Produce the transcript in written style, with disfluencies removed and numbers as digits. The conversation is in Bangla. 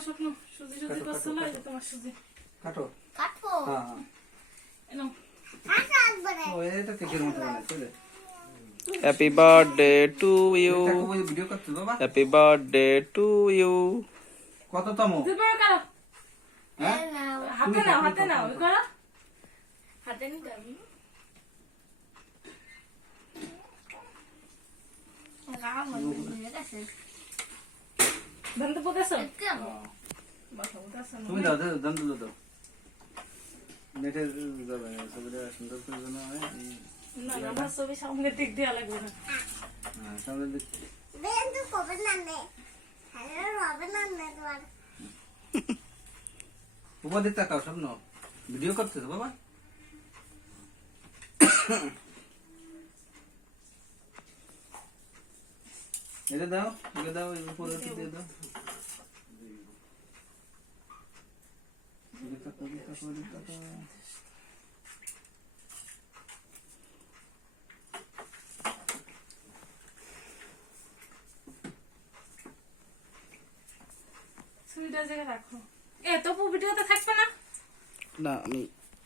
তোমার স্বপ্ন সুজি সুজি করছিল এই যে তোমার সুজি কাটো কাটবো হ্যাঁ হ্যাঁ এনো কাটা একবারে ও এটা কেকের মতো বানাইছে রে Happy birthday to এটা you. কই ভিডিও করতে বাবা Happy birthday to you. কততম দুবার করো হ্যাঁ হাতে নাও ওই করো হাতে নিতে হবে রাম হয়ে গেছে দন্ত পোকাছো কেমন বাবা পোকাছো তুমি দাও দাও দাও দাও দাও নেটে যাবে ছবিটা সুন্দর করে জানা হয় না আমার ছবি সামনে দিক দেয়া লাগবে না হ্যাঁ সামনে দিক দেন তো কবে না নে হ্যালো হবে না নে তোমার উপর দিক তাকাও স্বপ্ন ভিডিও করতেছো বাবা এটা দাও এই উপরে দিয়ে দাও এদিক তাকাও, এদিক তাকাও, এদিক তাকাও। ছবিটা জায়গায় রাখো এত ভিডিওতে থাকবে না না আমি